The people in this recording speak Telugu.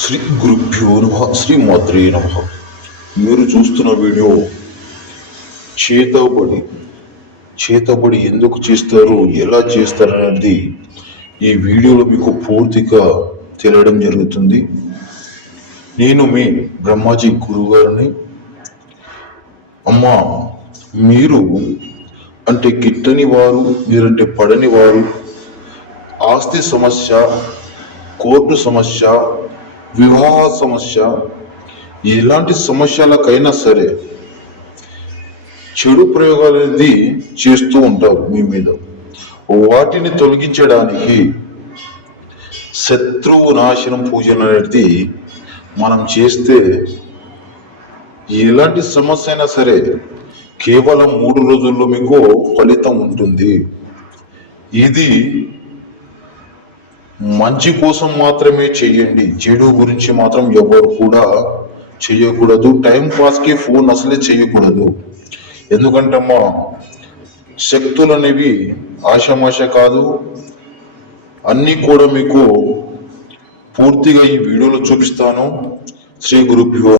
శ్రీ గురుభ్యో నమః శ్రీ మాత్రే నమః. మీరు చూస్తున్న వీడియో చేతబడి ఎందుకు చేస్తారు, ఎలా చేస్తారు అనేది ఈ వీడియోలో మీకు పూర్తిగా తెలియడం జరుగుతుంది. నేను మీ బ్రహ్మాజీ గురుగారిని. అమ్మా, మీరు అంటే గిట్టని వారు, మీరంటే పడని వారు, ఆస్తి సమస్య, కోర్టు సమస్య, వివాహ సమస్య, ఎలాంటి సమస్యలకైనా సరే చెడు ప్రయోగాలు అనేది చేస్తూ ఉంటారు మీ మీద. వాటిని తొలగించడానికి శత్రువు నాశనం పూజలు అనేది మనం చేస్తే ఎలాంటి సమస్య అయినా సరే కేవలం 3 రోజుల్లో మీకు ఫలితం ఉంటుంది. ఇది మంచి కోసం మాత్రమే చేయండి, చెడు గురించి మాత్రం ఎవరు కూడా చేయకూడదు. టైం పాస్కి ఫోన్ అసలే చేయకూడదు. ఎందుకంటే అమ్మా, శక్తులు అనేవి ఆషామాష కాదు. అన్నీ కూడా మీకు పూర్తిగా ఈ వీడియోలో చూపిస్తాను. శ్రీ గురుభ్యో